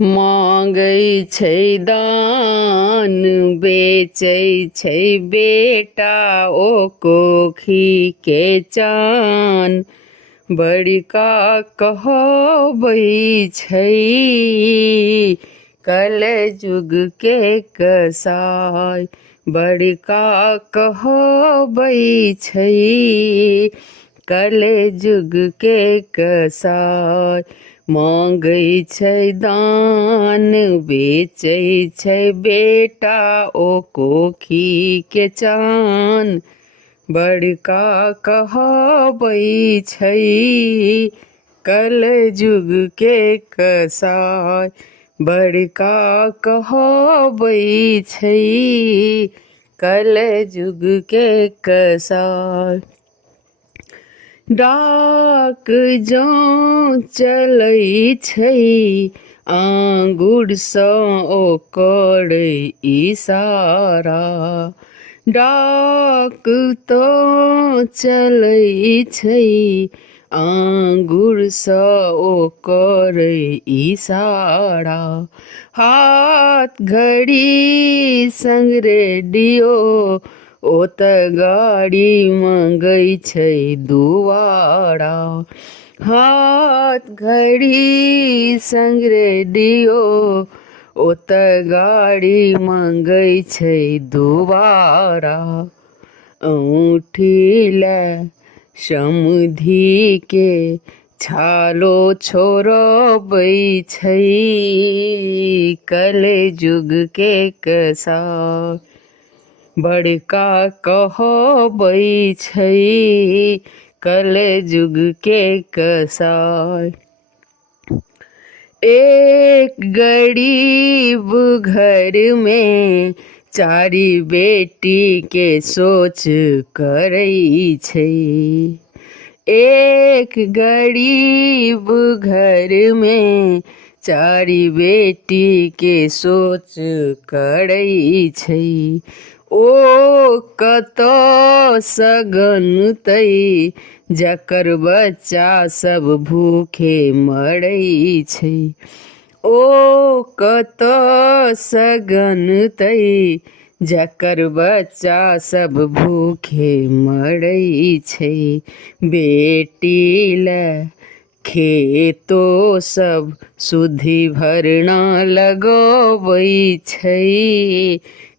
मांगै छै दान बेचै छै बेटा ओ कोखी के चान। बड़का कहबै छै कल जुग के कसाय। बड़का कहबै छै कल जुग के कसाय। मांगै छै दान बेचै छै बेटा ओ कोखी के चान। बड़का कहबै छै कल जुग के कसाय। बड़का कहबै छै कल जुग के कसाय। डाक जँ चलै छै आँगुरसँ ओकर इशारा। डाक तऽ चलै छै आँगुरसँ ओकर इशारा। हाथ घड़ी संग रेडियो ओत गाड़ी मंगै छै दुआरा। हाथ घड़ी संग रेडियो ओत गाड़ी मंगै छै दुआरा। औँठी ले समधी के छालो छोड़बै छै कल जुग के कसाय। बड़का कहबै छै कल जुग के कसाय। एक गरीब घर में चारि बेटी के सोच करै छै। एक गरीब घर में चारि बेटी के सोच करै छै। ओ कतऽसँ गनतै जकर बच्चा सब भूखे मरै छै। ओ कतऽसँ गनतै जकर बच्चा सब भूखे मरै छै। बेटी ले खेतो सब सुधि भरना लगबै छै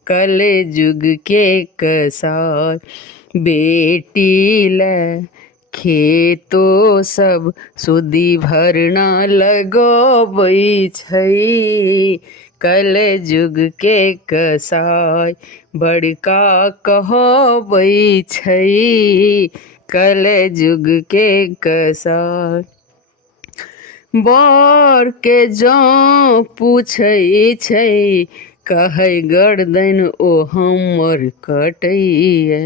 कल जुग के कसाय। बेटी ले खेतो सब सुधि भरना लगबै छै कल जुग के कसाय। बड़का कहबै छै कल जुग के कसाय। बर के जँ पूछै छै कहै गर्दन ओ हमर कटैया।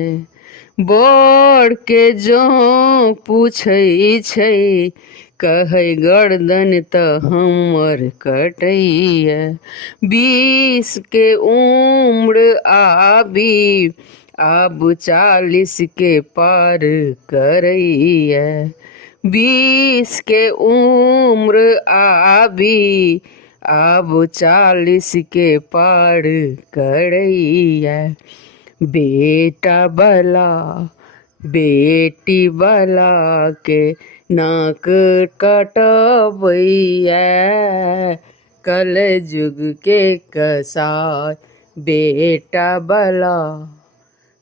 बर के जँ पूछै छै कहै गर्दन तऽ हमर कटैया। 20 के उम्र आबी आब 40 के पार करैया। 20 के उम्र आबी आब 40 के पार करैया। बेटा बला बेटी बला के नाक कटबैया कल जुग के कसाय। बेटा बला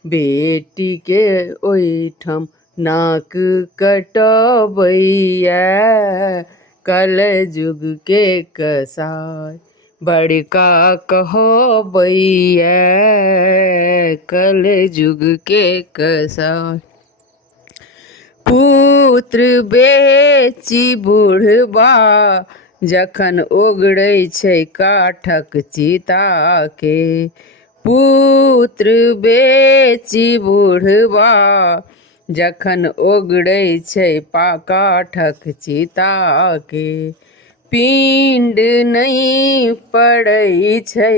बेटी के ओहिठाम नाक कटबैया कल जुग के कसाय। बड़का कहबै कल जुग के कसाय। पुत्र बेची बुढ़बा जखन ओगरै छै काठक चिता के। पुत्र बेची बुढ़बा जखन ओगरै छै काठक चिता के। पिंड नहीं पड़ै छै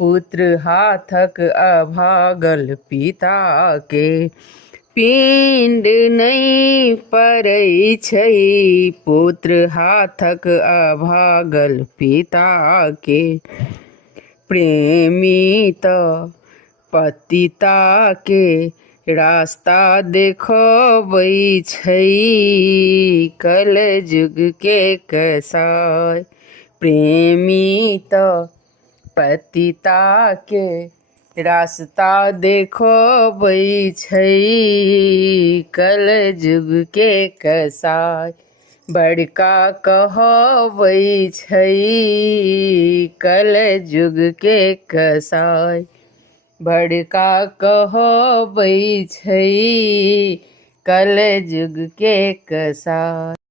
पुत्र हाथक अभागल पिता के। पिंड नहीं पड़ै छै पुत्र हाथक अभागल पिता के। प्रेमी तऽ पतिता के रास्ता देखबै छै कलयुग के कसाय। प्रेमी तऽ पतिता के रास्ता देखबै छै कलयुग के कसाय। बड़का कहबै छै कलयुग के कसाय। बड़का कहबै छै कलयुग के कसाय।